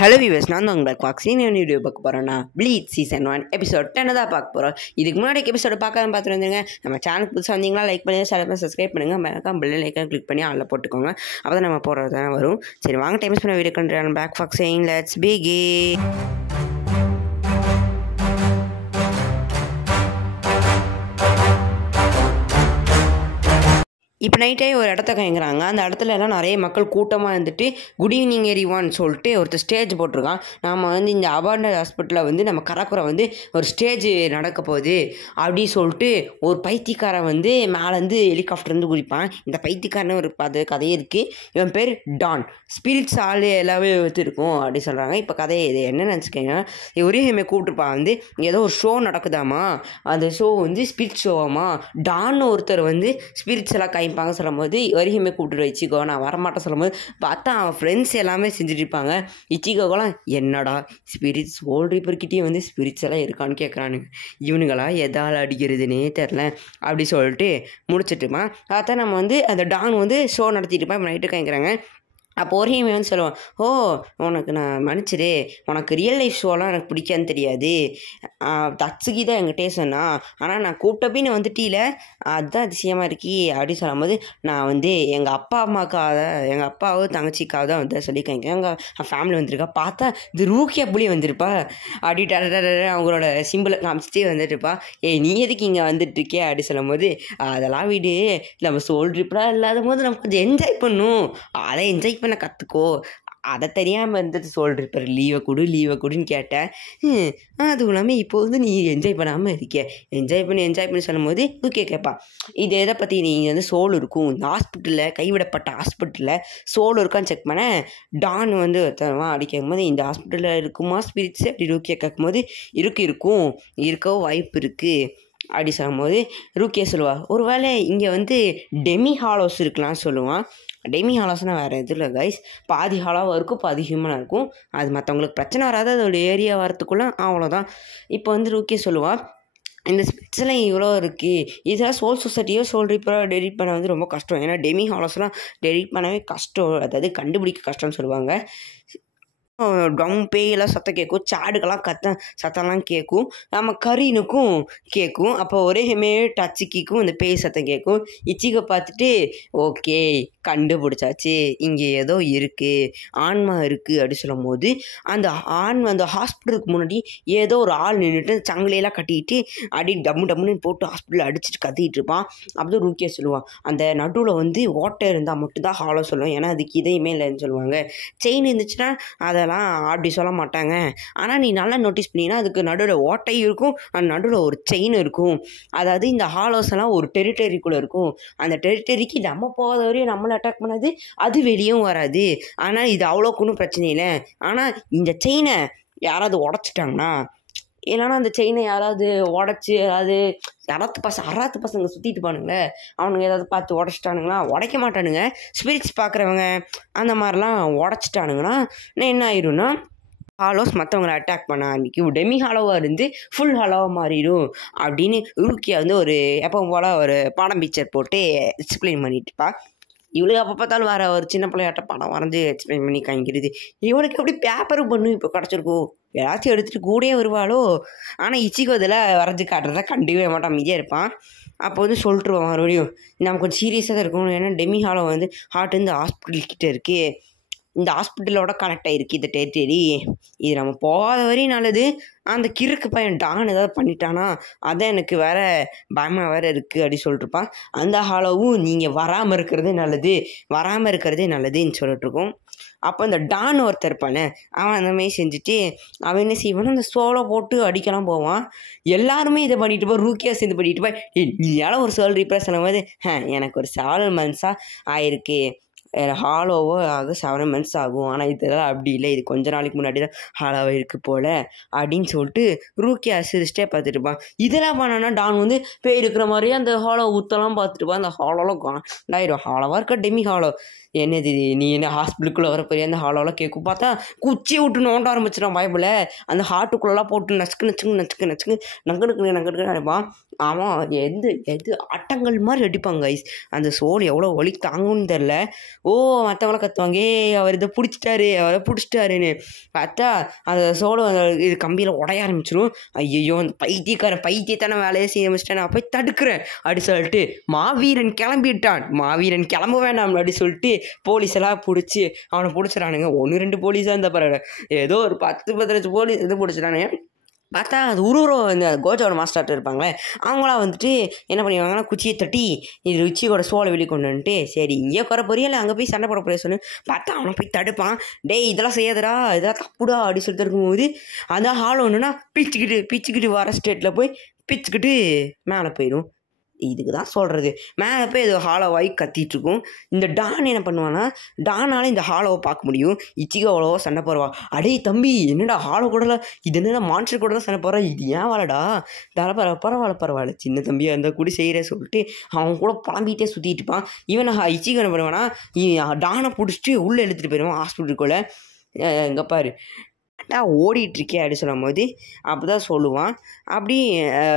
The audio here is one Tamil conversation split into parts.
ஹலோ வியூவர்ஸ், நான் தான் உங்களுக்கு வாக்ஸின் வீடியோ பார்க்க போகிறேன்னா ப்ளீச் சீசன் 1 எபிசோட் 10 தான் பார்க்க போகிறோம். இதுக்கு முன்னாடி எபிசோட பார்க்காம பார்த்துட்டு வந்துருங்க. நம்ம சேனல் புதுசாக வந்தீங்களா லைக் பண்ணுங்கள், ஷேர் பண்ணி சப்ஸ்கிரைப் பண்ணுங்கள், மறக்காம பெல் ஐக்கான் கிளிக் பண்ணி ஆளில் போட்டுக்கோங்க. அப்போ தான் நம்ம போடுறது தானே வரும். சரி வாங்க டைம்ஸ் பண்ண வீடியோ பண்ணுறேன். Back waxing let's begin. இப்போ நைட்டே ஒரு இடத்த கைங்கிறாங்க. அந்த இடத்துல எல்லாம் நிறைய மக்கள் கூட்டமாக இருந்துட்டு குட் ஈவினிங் எரிவான்னு சொல்லிட்டு ஒருத்தர் ஸ்டேஜ் போட்டிருக்கான். நம்ம இந்த அபார்ட்மெண்ட் ஹாஸ்பிட்டலில் நம்ம கடற்கரை ஒரு ஸ்டேஜ் நடக்க போகுது அப்படின்னு சொல்லிட்டு ஒரு பைத்தியக்காரன் மேலேருந்து ஹெலிகாப்டர்லேருந்து குதிப்பான். இந்த பைத்தியக்காரன்னு ஒரு கதையே இருக்குது. இவன் பேர் டான். ஸ்பிரிட்ஸ் ஆள் எல்லாமே இருக்கும் அப்படின்னு சொல்கிறாங்க. இப்போ கதையை இது என்ன நினச்சிக்கோங்க, ஒரே கூப்பிட்டுருப்பான். ஏதோ ஒரு ஷோ நடக்குதாமா, அந்த ஷோ ஸ்பிரிட் ஷோவாமா. டான் ஒருத்தர் ஸ்பிரிட்ஸ் எல்லாம் கைப்பாங்க சொல்லும்போது வரிகமே கூப்பிட்டு இச்சிகோ நான் வரமாட்டேன் சொல்லும்போது பார்த்தா அவன் ஃப்ரெண்ட்ஸ் எல்லாமே செஞ்சுட்டு இருப்பாங்க. இச்சிகோலாம் என்னடா ஸ்பிரிட்ஸ் ஓல்டு ரிப்பர்கிட்டே ஸ்பிரிட்ஸ் எல்லாம் இருக்கான்னு கேட்குறானுங்க. இவனுங்களா எதால் அடிக்கிறதுனே தெரில அப்படி சொல்லிட்டு முடிச்சுட்டுமா. பார்த்தா நம்ம அந்த டான் ஷோ நடத்திட்டு இருப்பான். இப்போ நைட்டு கேட்குறாங்க. அப்போ ஒரேமே சொல்லுவான், ஓ உனக்கு நான் மன்னிச்சிடு, உனக்கு ரியல் லைஃப் ஷோலாம் எனக்கு பிடிக்கான்னு தெரியாது, தச்சுக்கி தான் எங்கிட்டே சொன்னா, ஆனால் நான் கூப்பிட்டப்பி நீ வந்துட்டீல அதுதான் அதிசயமாக இருக்கி அப்படி சொல்லும்போது நான் எங்கள் அப்பா அம்மாக்காக எங்கள் அப்பாவும் தங்கச்சிக்காக தான் சொல்லியிருக்கேன். எங்கள் ஃபேமிலி வந்திருக்கா. பார்த்தா இது ரூக்கியா புளி வந்திருப்பா அப்படி அவங்களோட சிம்பிளை காமிச்சிட்டே வந்துட்டுருப்பா. நீ எதுக்கு இங்கே வந்துட்டுருக்கே அப்படி சொல்லும்போது அதெல்லாம் வீடு நம்ம சோல் ட்ரிப்லாம் இல்லாத போது நம்ம கொஞ்சம் என்ஜாய் பண்ணும், அதை என்ஜாய் பண்ண கற்றுக்கோ, அதை தெரியாமல் சொல்லிருப்பார். லீவை கொடுன்னு கேட்டேன். அதுவும் இல்லாமல் இப்போ நீ என்ஜாய் பண்ணாமல் இருக்க, என்ஜாய் பண்ணி சொல்லும் போது ஓகே கேட்பா. இது எதை பற்றி நீங்கள் சோல் இருக்கும் இந்த ஹாஸ்பிட்டலில், கைவிடப்பட்ட ஹாஸ்பிட்டலில் சோல் இருக்கான்னு செக் பண்ண டான் தருவான். அப்படி கேட்கும்போது இந்த ஹாஸ்பிட்டலில் இருக்குமா ஸ்பிரிட்ஸ் அப்படி ரூக்கியா கேட்கும்போது இருக்கவும் வாய்ப்பு இருக்குது அப்படி சொல்லும்போது ரூக்கியா சொல்லுவா, ஒரு வேளை இங்கே டெமி ஹாலோஸ் இருக்கலாம்னு சொல்லுவான். டெமி ஹாலோஸ்னால் வேறு எதுவும் இல்லை கைஸ், பாதி ஹாலோவாக இருக்கும் பாதி ஹியூமனாக இருக்கும். அது மற்றவங்களுக்கு பிரச்சனை வராது, அதோட ஏரியா வரத்துக்குள்ளே அவ்வளோதான். இப்போ ரூக்கியா சொல்லுவாள், இந்த ஸ்பிரிட்ஸ்லாம் இவ்வளோ இருக்குது, இதெல்லாம் சோல் சொசைட்டியோ சோல் ரீப்பராக டெலிட் பண்ண ரொம்ப கஷ்டம். ஏன்னா டெமி ஹாலோஸ்லாம் டெலிட் பண்ணவே கஷ்டம், அதாவது கண்டுபிடிக்க கஷ்டம்னு சொல்லுவாங்க. டம் பேயெல்லாம் சத்தம் கேட்கும், சாடுக்கெல்லாம் சத்தம்லாம் கேட்கும், நம்ம கரீனுக்கும் கேட்கும். அப்போ ஒரேமே டச்சுக்கிக்கும் இந்த பேய் சத்தம் கேட்கும். இச்சிகை பார்த்துட்டு ஓகே கண்டுபிடிச்சாச்சு, இங்கே ஏதோ இருக்குது, ஆன்மா இருக்குது அப்படி சொல்லும் போது அந்த ஹாஸ்பிட்டலுக்கு முன்னாடி ஏதோ ஒரு ஆள் நின்றுட்டு சங்கிலையெல்லாம் கட்டிக்கிட்டு அடி டம்முன்னு போட்டு ஹாஸ்பிட்டலில் அடிச்சுட்டு கத்திக்கிட்டு இருப்பான். அப்படி ரூக்கியா சொல்லுவான், அந்த நடுவில் ஓட்டை இருந்தால் மட்டும்தான் ஹாலோ சொல்லுவேன், ஏன்னா அதுக்கு இதையுமே இல்லைன்னு சொல்லுவாங்க. செயின் இருந்துச்சுன்னா அதை அப்படி சொல்ல மாட்டாங்க. ஆனால் நீ நல்லா நோட்டீஸ் பண்ணினா அதுக்கு நடுவில் ஓட்டையும் இருக்கும், அந்த நடுவில் ஒரு செயின் இருக்கும். அதாவது இந்த ஹாலோஸ் எல்லாம் ஒரு டெரிட்டரிக்குள்ளே இருக்கும். அந்த டெரிட்டரிக்கு நம்ம போகாத வரையும் நம்மளை அட்டாக் பண்ணாது, அது வெளியும் வராது. ஆனால் இது அவ்வளோக்கு ஒன்றும் பிரச்சனை இல்லை. ஆனால் இந்த செயினை யாராவது உடச்சிட்டாங்கன்னா, இல்லைன்னா அந்த செயினை யாராவது உடச்சி யாராவது பசங்க சுற்றிட்டு பானுங்களே, அவனுங்க ஏதாவது பார்த்து உடச்சிட்டானுங்களா, உடைக்க மாட்டானுங்க. ஸ்பிரிட்ஸ் பார்க்குறவங்க அந்த மாதிரிலாம் உடச்சிட்டானுங்கன்னா என்ன ஆயிரும்னா ஹாலோஸ் மற்றவங்களை அட்டாக் பண்ண ஆரம்பிக்கும், டெமி ஹாலோவாக ஃபுல் ஹாலோவாக மாறிடும் அப்படின்னு ரூக்கியா ஒரு எப்போ போல் ஒரு பாடம் பிக்சர் போட்டு எக்ஸ்பிளைன் பண்ணிட்டுப்பா. இவளுக்கு அப்போ பார்த்தாலும் வர ஒரு சின்ன பிள்ளையாட்ட படம் வரைஞ்சி எக்ஸ்பிளைன் பண்ணி காமிக்கிறது. இவனுக்கு எப்படி பேப்பரும் பண்ணும் இப்போ கிடச்சிருக்கோம், ஏதாச்சும் எடுத்துகிட்டு கூடயே வருவாளோ. ஆனால் இச்சிக்கு இதில் வரைஞ்சி காட்டுறதா கண்டுக்கவே மாட்டான், மீதியாக இருப்பான். அப்போ சொல்லிட்டுருவான் மறுபடியும் நம்ம கொஞ்சம் சீரியஸாக தான் இருக்கணும், ஏன்னா டெமி ஹாலோ ஹார்ட் ஹாஸ்பிட்டல் கிட்டே இருக்குது, இந்த ஹாஸ்பிட்டலோட கனெக்ட் ஆகிருக்கு இந்த டெரிட்டரி, இது நம்ம போகாத வரையும் நல்லது. அந்த கிறுக்கு பையன் டான் ஏதாவது பண்ணிட்டானா அதான் எனக்கு வேறு பயமாக வேறு இருக்குது அப்படி சொல்லிட்டுருப்பான். அந்த ஹாலோவும் நீங்கள் வராமல் இருக்கிறதே நல்லதுன்னு சொல்லிட்டுருக்கோம். அப்போ இந்த டான் ஒருத்தர் இருப்பானே, அவன் அந்த மாதிரி செஞ்சுட்டு அவன் என்ன செய்வான், அந்த சோலை போட்டு அடிக்கலாம் போவான். எல்லாருமே இதை பண்ணிட்டு போய் ரூக்கியா சேர்ந்து பண்ணிட்டு போய் நீ யாரும் ஒரு சோல் ரீப்ரெஸ் பண்ணும்போது எனக்கு ஒரு 7 months ஆயிருக்கு, ஹாலோவோ ஆக 7 months ஆகும், ஆனால் இதெல்லாம் அப்படி இல்லை, இது கொஞ்ச நாளைக்கு முன்னாடி தான் ஹாலோவாக இருக்குது போல் அப்படின்னு சொல்லிட்டு ரூக்கியா சிரிச்சிட்டே பார்த்துட்டுப்பான். இதெல்லாம் பண்ணானா டான் பேய் இருக்கிற மாதிரியே அந்த ஹாலோ ஊற்றலாம் பார்த்துட்டுப்பான். அந்த ஹாலோலாம் காண்டாயிடும், ஹாலோவாக இருக்க டெமி ஹாலோ. என்னது நீ என்ன ஹாஸ்பிட்டலுக்குள்ளே வர பெரிய அந்த ஹாலோலாம் கேட்கும். பார்த்தா குச்சியை விட்டு நோண்ட ஆரம்பிச்சிடான் பயப்பில். அந்த ஹார்ட்டுக்குள்ளெல்லாம் போட்டு நச்சுக்கு அடிப்பான். ஆமாம் எது அட்டங்கள் மாதிரி அடிப்பாங்க கைஸ். அந்த சோல் எவ்வளோ வலி தாங்கும்னு தெரில. மற்றவங்கள கத்துவாங்க, அவர் இதை பிடிச்சிட்டாரு, அவரை பிடிச்சிட்டாருன்னு. பார்த்தா அந்த சோளம் இது கம்பியில் உடைய ஆரம்பிச்சிடும். ஐயோ அந்த பைத்தியத்தான வேலையை செய்ய ஆரம்பிச்சிட்டேன், நான் போய் தடுக்கிறேன் அப்படி சொல்லிட்டு மாவீரன் கிளம்பிட்டான். மாவீரன் கிளம்ப வேண்டாம் அப்படி சொல்லிட்டு போலீஸ் எல்லாம் பிடிச்சி அவனை பிடிச்சிடானுங்க. 1-2 போலீஸாக இருந்தால் பரவாயில்ல, ஏதோ ஒரு 10-15 போலீஸ் இது பிடிச்சிட்டானுங்க. பார்த்தா அது இந்த கோஜாவோட மாஸ்டர்கிட்ட இருப்பாங்களே, அவங்களாம் வந்துட்டு என்ன பண்ணிடுவாங்கன்னா குச்சியை தட்டி இது ருச்சியோட சோலை வெளியே கொண்டு வந்துட்டு, சரி இங்கே குறை பொரியல அங்கே போய் சண்டை போட போறிய சொல்லு. பார்த்தா அவனை போய் தடுப்பான். டேய் இதெல்லாம் செய்யாதடா, இதெல்லாம் தப்புடா அப்படி சொல்லிட்டு இருக்கும்போது அந்த ஹால் ஒன்றுனா பிச்சுக்கிட்டு வர ஸ்டேட்டில் போய் பிச்சுக்கிட்டு மேலே போயிடும். இதுக்கு தான் சொல்கிறது, மேலே போய் இது ஹாலோவாகி கத்திட்டுருக்கும். இந்த டான் என்ன பண்ணுவான்னா, டானால் இந்த ஹாலோவை பார்க்க முடியும். இச்சிகோ அவ்வளோவா சண்டை போடுவா. அடே தம்பி என்னடா ஹாலோ கூடல, இது என்னடா மான்ஸ்டர் கூட தான் சண்டை போடுறா, இது ஏன் வாழடா பரவாயில்ல சின்ன தம்பியாக இருந்தால் கூட செய்கிற சொல்லிட்டு அவன் கூட புலம்பிகிட்டே சுற்றிட்டு இருப்பான். இவன் இச்சிகோ என்ன பண்ணுவானா, டானை பிடிச்சிட்டு உள்ளே இழுத்துட்டு போயிடுவான் ஹாஸ்பிட்டலுக்குள்ளே. இங்கே பாரு ஓடிட்டுருக்கே அப்படி சொல்லும் போது அப்படி தான் சொல்லுவான். அப்படி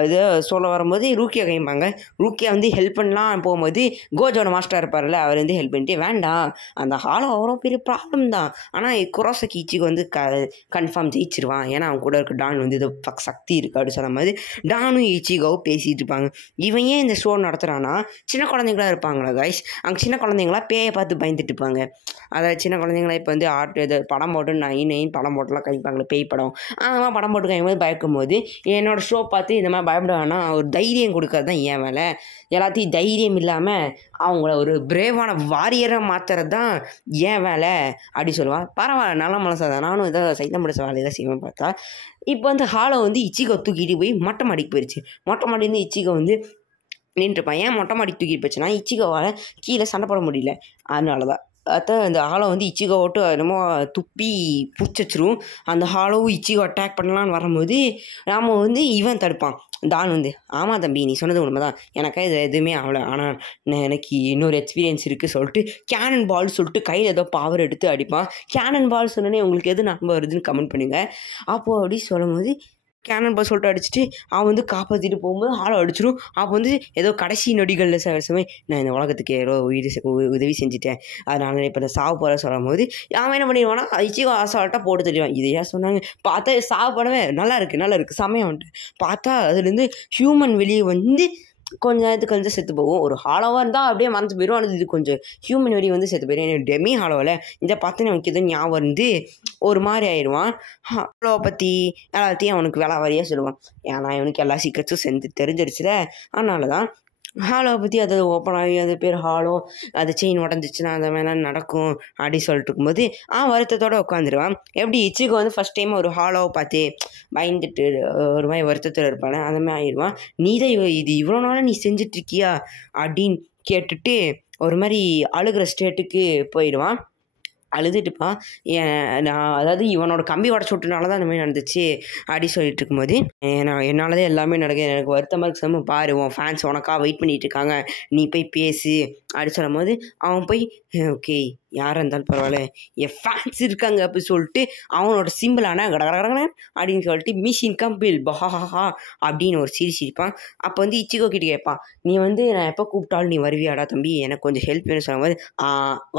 இதை சொல்ல வரும்போது ரூக்கியா கைம்பாங்க. ரூக்கியா வந்து ஹெல்ப் பண்ணலாம் போகும்போது கோஜோட மாஸ்டர் இருப்பார்ல, அவர் வந்து ஹெல்ப் பண்ணிட்டு வேண்டாம் அந்த ஹாலோ அவ்வளோ பெரிய ப்ராப்ளம் தான், ஆனால் குரோசக்கி இச்சிக்கு வந்து கன்ஃபார்ம் ஜெயிச்சிருவான், ஏன்னா அவன் கூட இருக்க டான் வந்து இது சக்தி இருக்குது அப்படி சொல்லும் போது டானும் இச்சிகோவும் பேசிகிட்டு இருப்பாங்க. இவன் ஏன் இந்த ஷோ நடத்துகிறான்னா, சின்ன குழந்தைங்களா இருப்பாங்களா கைஸ், அங்கே சின்ன குழந்தைங்களா பேயை பார்த்து பயந்துட்டு இருப்பாங்க. அதாவது சின்ன குழந்தைங்களா இப்போ வந்து இது படம் போட்டு 9 படம் போட்டுலாம் கழிப்பாங்களே பேய் படம், அதெல்லாம் படம் போட்டு கையும்போது பயக்கும் போது என்னோடய ஷோ பார்த்து இந்த மாதிரி பயப்படானா ஒரு தைரியம் கொடுக்கறது தான் என் வேலை. எல்லாத்தையும் தைரியம் இல்லாமல் அவங்கள ஒரு பிரேவான வாரியராக மாற்றுறது தான் என் வேலை அப்படி சொல்லுவான். பரவாயில்ல நல்ல மனசாக தான், நானும் இதை சைத்தம் பிடிச்ச வேலையை தான் செய்வேன். பார்த்தா இப்போ வந்து ஹாலை வந்து இச்சிகோ தூக்கிட்டு போய் மொட்டை மாடிக்கு போயிடுச்சு. மொட்டை மாடிலேருந்து இச்சிகோ வந்து நின்றுருப்பான். ஏன் மொட்டை மாடிக்கு தூக்கிட்டு போச்சுன்னா, இச்சிகோவால் கீழே சண்டை போட முடியல, அதனால தான். அதான் இந்த ஹாலோ வந்து இச்சிகோ ஓட்டு என்னமோ துப்பி பிடிச்சி வச்சிரும். அந்த ஹாலோவும் இச்சிகோ அட்டாக் பண்ணலான்னு வரும்போது நாம் வந்து இவன் தடுப்பான். டான் வந்து ஆமாம் தம்பி நீ சொன்னது உண்மை தான், எனக்கா இது எதுவுமே ஆகலை, ஆனால் எனக்கு இன்னொரு எக்ஸ்பீரியன்ஸ் இருக்குது சொல்லிட்டு கேனன் பால் சொல்லிட்டு கையில் ஏதோ பவர் எடுத்து அடிப்பான். கேனன் பால் சொன்னோன்னே உங்களுக்கு எது நம்ப வருதுன்னு கமெண்ட் பண்ணுங்கள். அப்போது அப்படி சொல்லும் போது கேனன் பால் சொல்லிட்டு அடிச்சுட்டு அவன் வந்து காப்பாற்றிட்டு போகும்போது ஹாலோ அடிச்சிடும். அப்போ வந்து ஏதோ கடைசி நொடிகளில் சமயம் நான் இந்த உலகத்துக்கு ஏதோ உதவி செஞ்சுட்டேன், அதனால் இப்போ இந்த சாவு போகிற சொல்லும் போது அவன் என்ன பண்ணிடுவானா இச்சிகோ அசால்ட்டாக போட்டு தெரியும். இதையா சொன்னாங்க, பார்த்தா சாவு படவே நல்லா இருக்குது சமயம் வந்துட்டு பார்த்தா அதுலேருந்து ஹியூமன் வெளியே வந்து கொஞ்ச நேரத்துக்கு வந்து செத்து போகும். ஒரு ஹாலோவாக இருந்தால் அப்படியே மறந்து போயிடும், ஆனால் இது கொஞ்சம் ஹியூமன் வெளியே வந்து செத்து போயிடும். எனக்கு டெமி ஹாலோவில் இந்த பார்த்து நமக்கு எதுவும் ஞாபகம் இருந்து ஒரு மாதிரி ஆயிடுவான். ஹாலோவை பற்றி எல்லாத்தையும் அவனுக்கு வேலை வாரியாக சொல்லுவான். ஏன்னா இவனுக்கு எல்லா சீக்கிரத்தும் தெரிஞ்சிருச்சுல, அதனால தான் ஹாலோவை பற்றி அது ஓப்பன் ஆகி அது பேர் ஹாலோ, அது செயின் உடஞ்சிச்சுன்னா அந்த மாதிரிலாம் நடக்கும் அப்படி சொல்லிட்டு இருக்கும்போது வருத்தத்தோடு உட்காந்துருவான். எப்படி இச்சிகோ வந்து ஃபஸ்ட் டைம் ஒரு ஹாலோவை பார்த்து பயந்துட்டு ஒரு மாதிரி வருத்தத்தில் இருப்பானே அந்த மாதிரி ஆயிடுவான். நீ தான் இது இவ்வளோ நாளாக நீ செஞ்சிட்ருக்கியா அப்படின்னு கேட்டுட்டு ஒரு மாதிரி அழுகிற ஸ்டேட்டுக்கு போயிடுவான். அழுதுட்டுப்பான். நான் அதாவது இவனோட கம்பி உடச்சி விட்டனால தான் இந்த மாதிரி நடந்துச்சு அப்படி சொல்லிட்டு இருக்கும்போது என்னால் தான் எல்லாமே நடக்குது, எனக்கு வருத்தமாக இருக்கு சார், பாரு உன் ஃபேன்ஸ் உனக்காக வெயிட் பண்ணிகிட்டு இருக்காங்க, நீ போய் பேசு அப்படி சொல்லும் போது அவன் போய் ஓகே யாராக இருந்தாலும் பரவாயில்ல என் ஃபேன்ஸ் இருக்காங்க அப்படி சொல்லிட்டு அவனோட சிம்பிளான கடகடகடன அப்படின்னு சொல்லிட்டு மிஷின் கம்பிள் பஹாஹா அப்படின்னு ஒரு சிரிப்பான். அப்போ வந்து இச்சிகோ கிட்ட கேட்பான், நீ வந்து நான் எப்போ கூப்பிட்டாலும் நீ வருவியாடா தம்பி, எனக்கு கொஞ்சம் ஹெல்ப் வேணும்னு சொல்லும்போது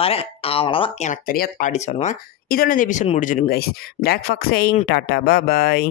வரேன் அவ்வளோதான் எனக்கு தெரியாது அப்படி சொல்லுவான். இதோட இந்த எபிசோட் முடிஞ்சிடும் guys. Black Fox saying tata பாய்.